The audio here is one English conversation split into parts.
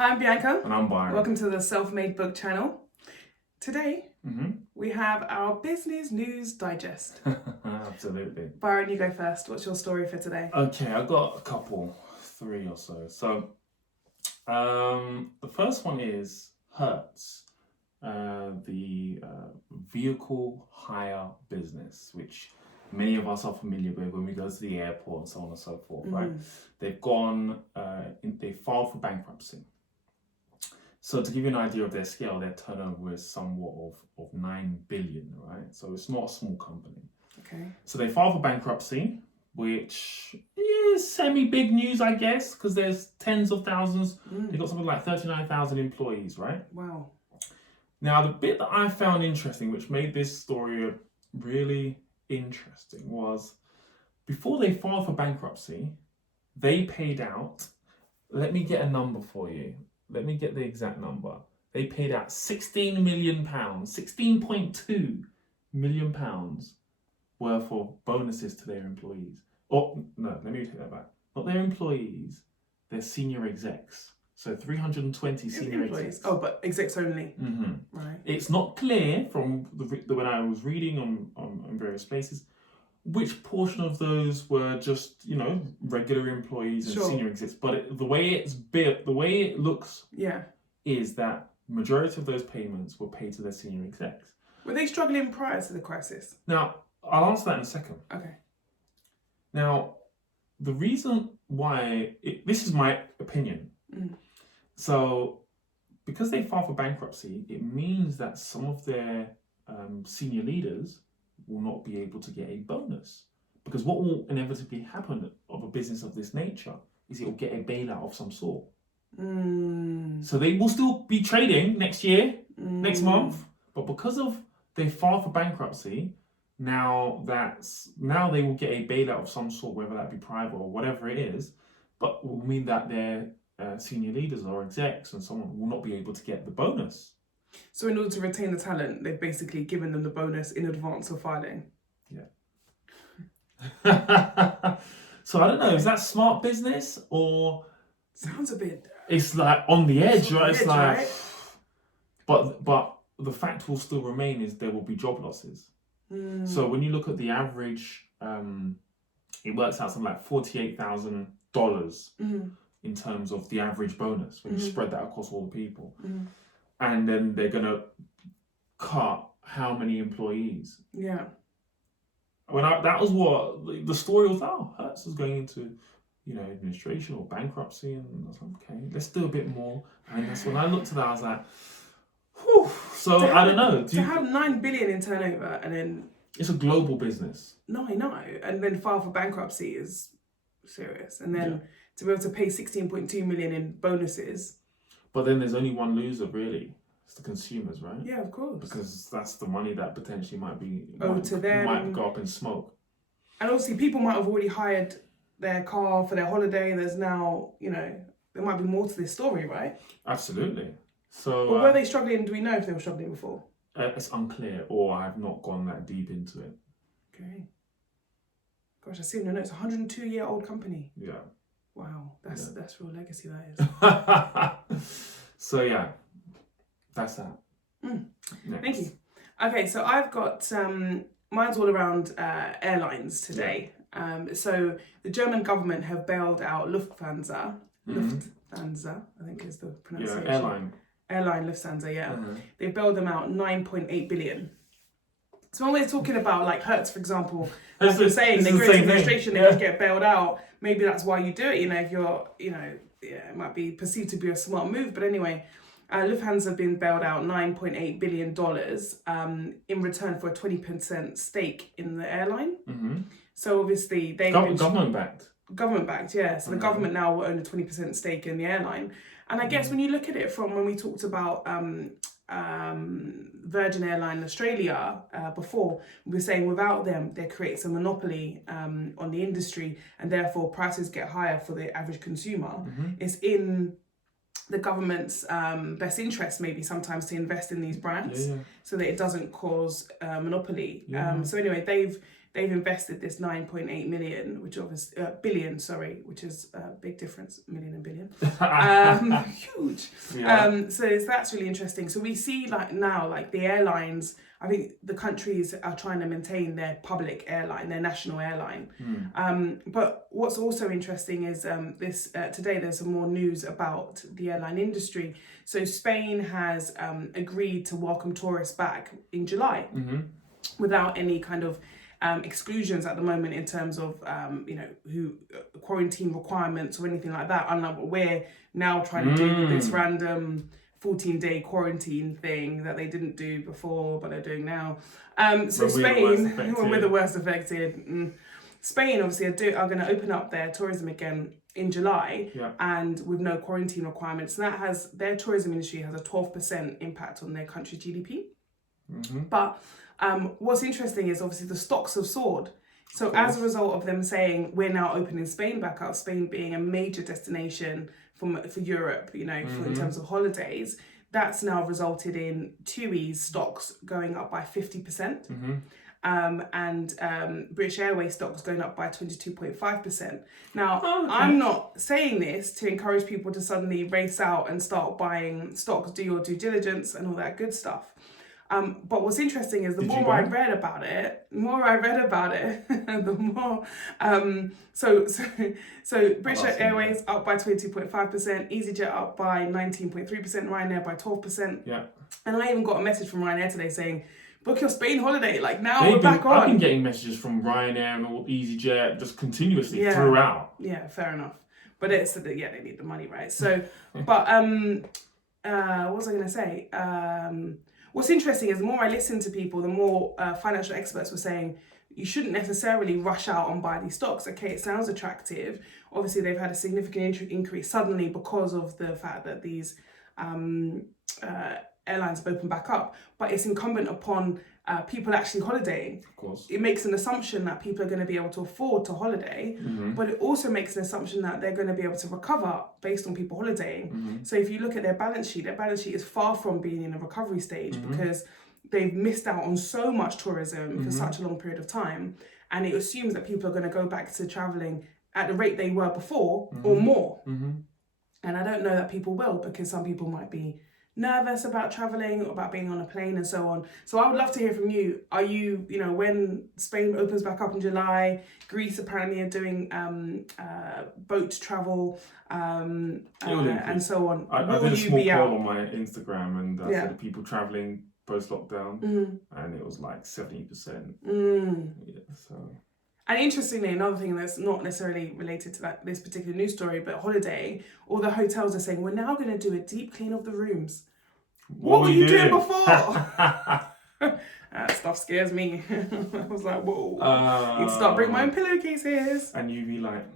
Hi, I'm Bianca. And I'm Byron. Welcome to the Self-Made Book channel. Today, we have our business news digest. Absolutely. Byron, you go first. What's your story for today? Okay, I've got a couple, 3 or so. So, the first one is Hertz, the vehicle hire business, which many of us are familiar with when we go to the airport and so on and so forth, right? They've gone, they filed for bankruptcy. So to give you an idea of their scale, their turnover is somewhat of 9 billion, right? So it's not a small company. Okay. So they filed for bankruptcy, which is semi-big news, I guess, because there's tens of thousands. They've got something like 39,000 employees, right? Wow. Now, the bit that I found interesting, which made this story really interesting, was before they filed for bankruptcy, they paid out, let me get a number for you. Let me get the exact number. They paid out £16 million, £16.2 million worth of bonuses to their employees. Oh, no, let me take that back. Not their employees, their senior execs. So 320 senior employees. execs. Oh, but execs only. Right. It's not clear from when I was reading on various places which portion of those were just, regular employees and senior execs. But the way it's built, the way it looks is that majority of those payments were paid to their senior execs. Were they struggling prior to the crisis? Now, I'll answer that in a second. Okay. Now, the reason why, this is my opinion. So, because they filed for bankruptcy, it means that some of their senior leaders will not be able to get a bonus. Because what will inevitably happen of a business of this nature is it will get a bailout of some sort. So they will still be trading next year, next month, but because of they filed for bankruptcy, now they will get a bailout of some sort, whether that be private or whatever it is, but will mean that their senior leaders or execs and someone will not be able to get the bonus. So in order to retain the talent, they've basically given them the bonus in advance of filing. Yeah. So I don't know, is that smart business or... Sounds a bit... It's like on the edge, right? It's like... Right? But the fact will still remain is there will be job losses. So when you look at the average, it works out something like $48,000 in terms of the average bonus when you spread that across all the people. And then they're going to cut how many employees. Yeah. That was what the story was. Oh, Hertz is going into, administration or bankruptcy, and I was like, okay, let's do a bit more. And that's when I looked at that, I was like, whew. So I don't know. To have 9 billion in turnover and then it's a global business. No, I know, and then file for bankruptcy is serious, and then to be able to pay 16.2 million in bonuses. But then there's only one loser, really. It's the consumers, right? Yeah, of course. Because that's the money that potentially might go up in smoke. And obviously, people might have already hired their car for their holiday. There's now, there might be more to this story, right? Absolutely. So. But were they struggling? Do we know if they were struggling before? It's unclear, or I've not gone that deep into it. Okay. Gosh, I see in your notes, 102-year-old company. Yeah. Wow, that's real legacy, that is. So yeah, that's that. Thank you. Okay, so I've got mine's all around airlines today. So the German government have bailed out Lufthansa. Lufthansa, I think is the pronunciation. Yeah, Airline Lufthansa, yeah. They've bailed them out 9.8 billion. So when we're talking about like Hertz, for example, as you're saying, they go into administration, they just get bailed out. Maybe that's why you do it, if you're, it might be perceived to be a smart move. But anyway, Lufthansa have been bailed out $9.8 billion in return for a 20% stake in the airline. So obviously they've been... Government-backed. Government-backed, yeah. So the government now will own a 20% stake in the airline. And I guess when you look at it from when we talked about Virgin Airline Australia before, we were saying without them, there creates a monopoly on the industry and therefore prices get higher for the average consumer. It's in the government's best interest maybe sometimes to invest in these brands so that it doesn't cause monopoly. So anyway, they've invested this 9.8 million, which obviously billion, sorry, which is a big difference, million and billion, huge. Yeah. So that's really interesting. So we see like now, like the airlines, I think the countries are trying to maintain their public airline, their national airline. But what's also interesting is today there's some more news about the airline industry. So Spain has agreed to welcome tourists back in July without any kind of exclusions at the moment in terms of who quarantine requirements or anything like that. Unlike what we're now trying to do this random 14-day quarantine thing that they didn't do before, but they're doing now. So Spain, when we're the worst affected, Spain obviously are going to open up their tourism again in July, and with no quarantine requirements. And that has their tourism industry has a 12% impact on their country's GDP. But what's interesting is obviously the stocks have soared. So as a result of them saying we're now opening Spain back up, Spain being a major destination for Europe, in terms of holidays, that's now resulted in TUI's stocks going up by 50%. And British Airways stocks going up by 22.5%. Now, I'm not saying this to encourage people to suddenly race out and start buying stocks, do your due diligence and all that good stuff. But what's interesting is the more I read about it, the more so British Airways up by 22.5%, EasyJet up by 19.3%, Ryanair by 12%. Yeah. And I even got a message from Ryanair today saying, book your Spain holiday, like now we're back on. I've been getting messages from Ryanair and all EasyJet just continuously throughout. Yeah, fair enough. But it's they need the money, right? So, but what was I going to say? What's interesting is the more I listen to people, the more financial experts were saying you shouldn't necessarily rush out and buy these stocks. Okay, it sounds attractive. Obviously, they've had a significant increase suddenly because of the fact that these airlines have opened back up. But it's incumbent upon people actually holidaying. Of course. It makes an assumption that people are going to be able to afford to holiday, but it also makes an assumption that they're going to be able to recover based on people holidaying. So if you look at their balance sheet is far from being in a recovery stage because they've missed out on so much tourism for such a long period of time, and it assumes that people are going to go back to traveling at the rate they were before or more. And I don't know that people will, because some people might be nervous about traveling, about being on a plane and so on. So I would love to hear from you. Are you, when Spain opens back up in July, Greece apparently are doing boat travel and so on. I did a small poll on my Instagram and I said people traveling post-lockdown and it was like 70%. And interestingly, another thing that's not necessarily related to this particular news story, but holiday, all the hotels are saying, we're now going to do a deep clean of the rooms. What were you doing before? That stuff scares me. I was like, whoa, I need to start bringing my own pillowcases. And UV light.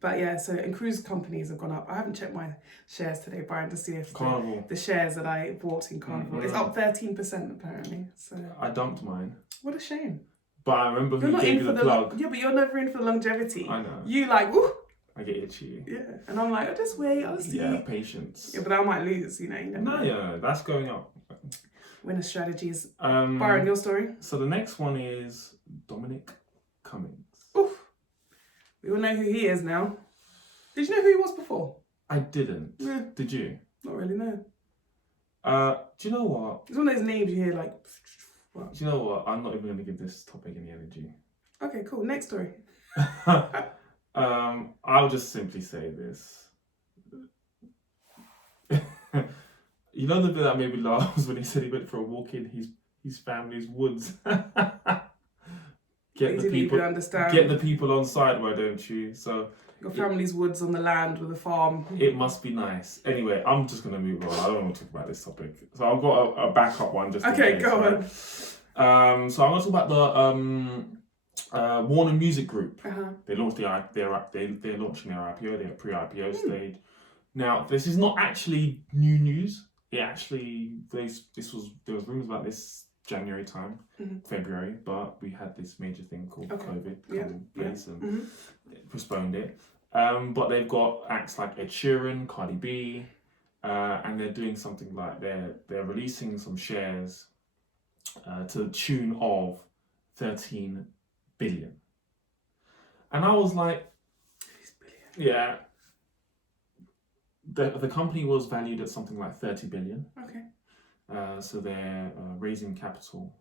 But yeah, and cruise companies have gone up. I haven't checked my shares today, Brian, to see if the shares that I bought in Carnival, it's up 13% apparently. So I dumped mine. What a shame. But I remember who gave you the plug. Yeah, but you're never in for the longevity. I know. You like, woo. I get itchy. Yeah, and I'm like, I'll just wait, I'll see. Yeah, patience. Yeah, but I might lose, you never know. That's going up. Winner strategies. Byron, your story? So the next one is Dominic Cummings. Oof. We all know who he is now. Did you know who he was before? I didn't. Yeah. Did you? Not really, no. Do you know what? It's one of those names you hear like... Do you know what? I'm not even going to give this topic any energy. Okay, cool. Next story. I'll just simply say this. You know the bit that made me laugh was when he said he went for a walk in his family's woods. Get the people on side, why don't you? So your family's woods on the land with a farm. It must be nice. Anyway, I'm just gonna move on. I don't want to talk about this topic. So I've got a backup one just in case, go right? on. So I'm gonna talk about the Warner Music Group. They launched they're launching their IPO. They're at pre-IPO stage. Now, this is not actually new news. It actually there was rumors about this January time, February, but we had this major thing called COVID come place and postponed it. But they've got acts like Ed Sheeran, Cardi B, and they're doing something like they're releasing some shares to the tune of $13 billion. And I was like, yeah. The company was valued at something like 30 billion. Okay. So they're raising capital,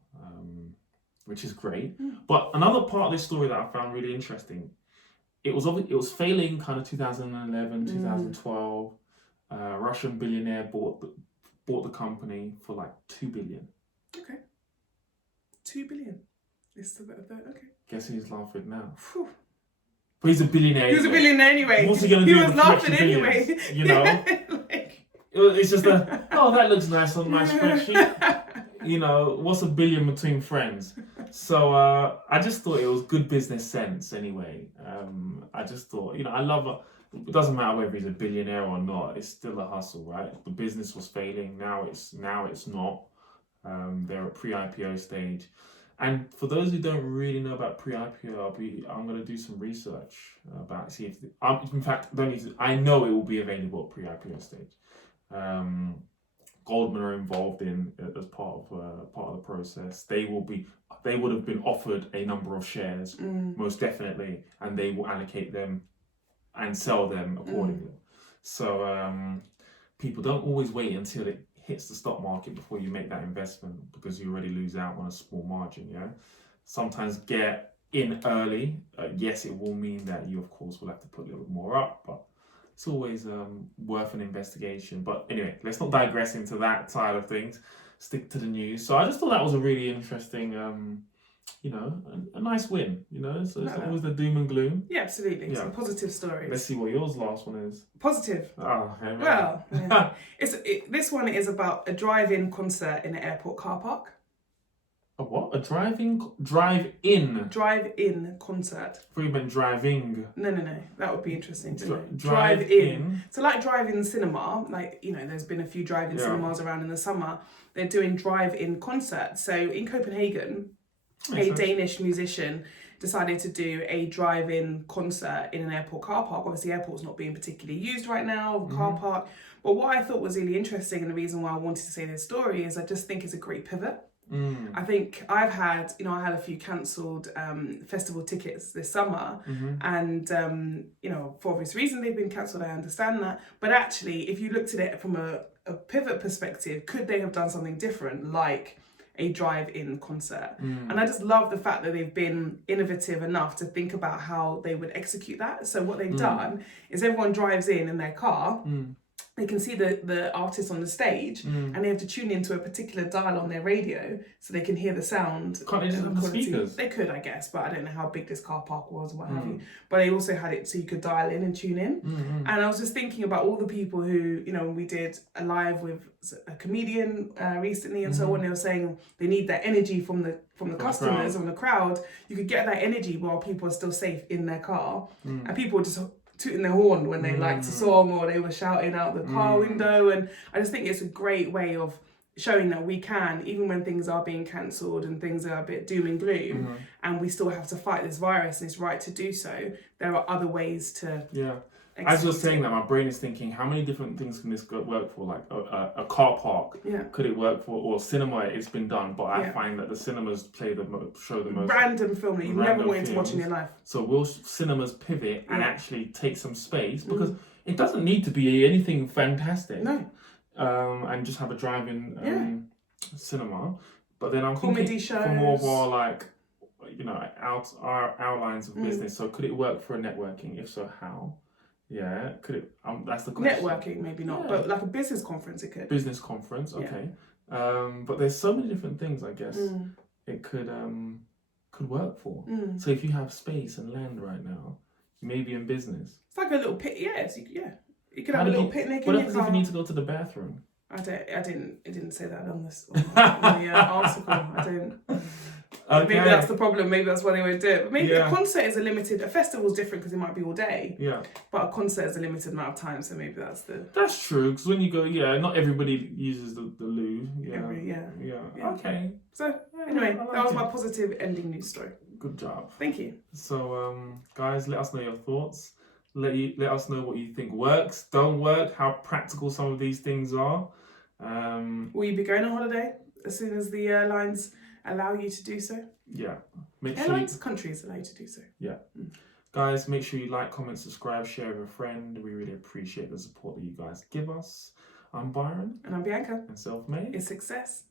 which is great. But another part of this story that I found really interesting, it was failing kind of 2011, 2012. Russian billionaire bought the company for like 2 billion. Okay. 2 billion. Okay. Guess who he's laughing now? Whew. But he's a billionaire. He was a billionaire anyway. What's he gonna do? He was laughing anyway. Billions, you know. It's just that looks nice on my spreadsheet. You know, what's a billion between friends? So I just thought it was good business sense anyway. I just thought, you know, it doesn't matter whether he's a billionaire or not. It's still a hustle, right? The business was failing. Now it's not. They're at pre-IPO stage. And for those who don't really know about pre-IPO, I'm going to do some research about see if in fact I know it will be available at pre-IPO stage. Goldman are involved in as part of the process. They would have been offered a number of shares, most definitely, and they will allocate them and sell them accordingly. So people don't always wait until it hits the stock market before you make that investment, because you already lose out on a small margin. Yeah, sometimes get in early. Yes, it will mean that you of course will have to put a little bit more up, but it's always worth an investigation. But anyway, let's not digress into that side of things. Stick to the news. So I just thought that was a really interesting, you know, a nice win. You know, so it's not always the doom and gloom. Yeah, absolutely. Yeah. Some positive stories. Let's see what yours last one is. Positive. Oh, okay. Well, yeah. This one is about a drive-in concert in an airport car park. A what? A drive-in? Drive-in concert. I thought you meant driving. No. That would be interesting. Drive-in. So like drive-in cinema, like, you know, there's been a few drive-in cinemas around in the summer. They're doing drive-in concerts. So in Copenhagen, a Danish musician decided to do a drive-in concert in an airport car park. Obviously, airport's not being particularly used right now, car park. But what I thought was really interesting, and the reason why I wanted to say this story, is I just think it's a great pivot. I think I had a few cancelled festival tickets this summer, and you know, for obvious reasons they've been cancelled. I understand that, but actually, if you looked at it from a pivot perspective, could they have done something different, like a drive-in concert? And I just love the fact that they've been innovative enough to think about how they would execute that. So what they've done is everyone drives in their car. They can see the artist on the stage, and they have to tune into a particular dial on their radio so they can hear the sound. Can't they just have the speakers? They could, I guess, but I don't know how big this car park was or what have you. But they also had it so you could dial in and tune in. And I was just thinking about all the people who, you know, we did a live with a comedian recently and so on. They were saying they need that energy from the customers, from the crowd. You could get that energy while people are still safe in their car, and people just tooting their horn when they liked a song, or they were shouting out the car window. And I just think it's a great way of showing that we can, even when things are being cancelled and things are a bit doom and gloom, and we still have to fight this virus, and it's right to do so, there are other ways to As you're saying that, my brain is thinking, how many different things can this work for? Like a car park, could it work for? Or cinema, it's been done, but I find that the cinemas show the most random film that you've never wanted to watch in your life. So will cinemas pivot and actually take some space? Because it doesn't need to be anything fantastic. No. And just have a drive-in cinema. But then I'm comedy thinking shows for more of our, like, you know, our lines of business. So could it work for a networking? If so, how? Yeah, could it? That's the question. Networking, maybe not, but like a business conference, it could. Business conference, okay. But there's so many different things, I guess, it could work for. So if you have space and land right now, you may be in business. It's like a little pit. Yes, you could have a little picnic in your car. What happens if you need to go to the bathroom? It didn't say that on the article. I don't. Okay. Maybe that's the problem. Maybe that's why they won't do it. But maybe a concert is a festival's different because it might be all day. Yeah. But a concert is a limited amount of time, so maybe that's the. That's true, because when you go, not everybody uses the loo. Yeah. Okay. So anyway, that was my positive ending news story. Good job. Thank you. So, guys, let us know your thoughts. Let us know what you think works, don't work, how practical some of these things are. Will you be going on holiday as soon as the airlines allow you to do so. Yeah. Countries allow you to do so. Yeah. Guys, make sure you like, comment, subscribe, share with a friend. We really appreciate the support that you guys give us. I'm Byron. And I'm Bianca. And Self-Made It's success.